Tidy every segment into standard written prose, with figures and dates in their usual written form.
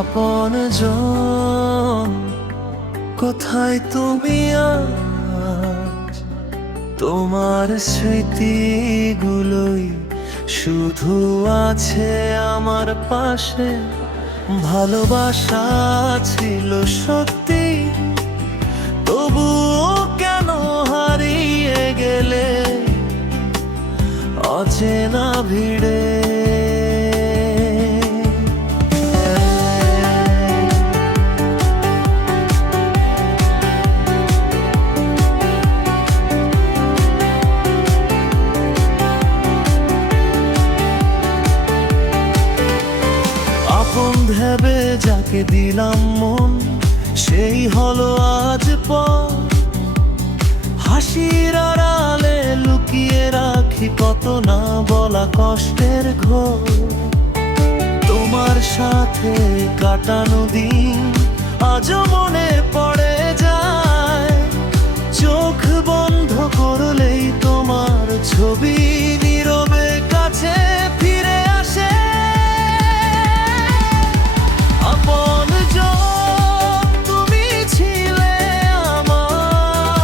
আপনজন, কোথায় তুমি আজ? তোমার স্মৃতিগুলোই শুধু আছে আমার পাশে। ভালোবাসা ছিল সত্যি, তবুও কেন হারিয়ে গেলে অচেনা ভিড়ে? আপন ভেবে যাকে দিলাম মন, সেই হলো আজ পর। হাসির আড়ালে লুকিয়ে রাখি কত না বলা কষ্টের ঘোর। তোমার সাথে কাটানো দিন আজও মনে পড়ে যায়। চোখ বন্ধ করলেই তোমার ছবি নীরবে কাছে ফিরে আসে। আপনজন, তুমি ছিলে আমার,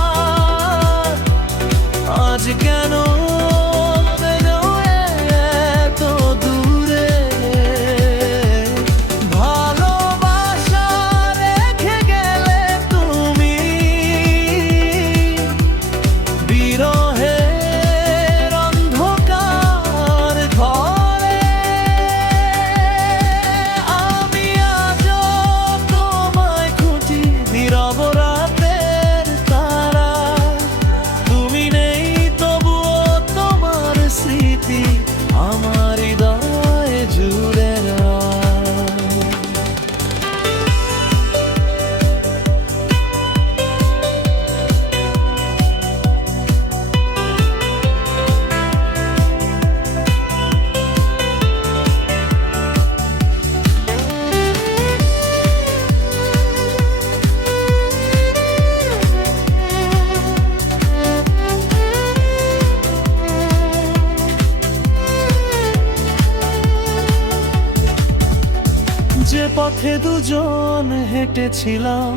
আজ কেন এত দূরে? ভালোবাসা রেখে গেলে তুমি বিরহের অন্ধকার ঘরে। আমি আজও তোমায় খুঁজি নীরব রাতের তারা। তুমি নেই তবুও তোমার স্মৃতি আমার হৃদয়ে জুড়ে রয়। যে পথে দুজন হেঁটেছিলাম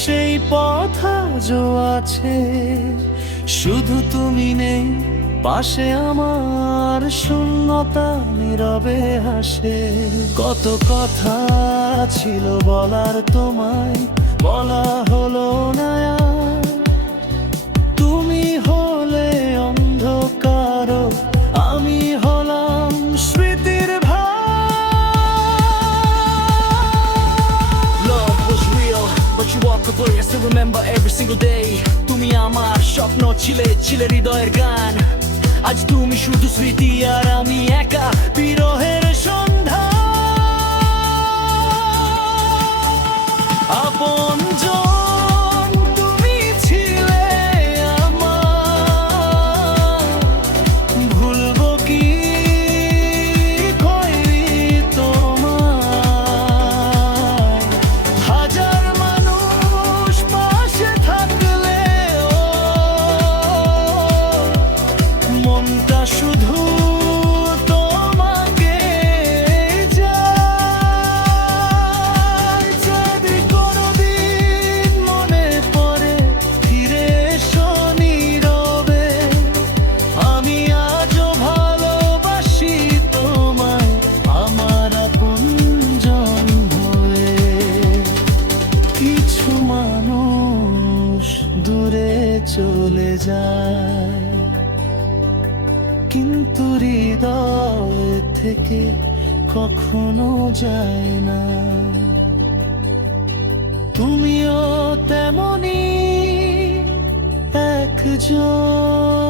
সেই পথ আজও আছে। শুধু তুমি নেই পাশে, আমার শূন্যতা নীরবে হাসে। কত কথা ছিল বলার তোমায়, বলা হলো না আর। তুমি হলে অন্ধকার, আমি হলাম স্মৃতির ভার। Love was real, but you walk away. I still remember every single day. তুমি আমার স্বপ্ন ছিলে, ছিলে হৃদয়ের গান। আজ তুমি শুধু স্মৃতি আর আমি একা বিরহের সন্ধ্যা। আপনজন, তুমি ছিলে আমার, ভুলবো কি কইরি তোমায়? হাজার মানুষ পাশে থাকলেও মনটা শুধু তোমাকে চায়। যদি কোনোদিন মনে পড়ে ফিরে এসো নীরবে। আমি আজও ভালোবাসি তোমায় আমার আপনজন হয়ে। কিছু মানুষ দূরে চলে যায়, কিন্তু হৃদয় থেকে কখনো যায় না। তুমিও তেমনি একজন।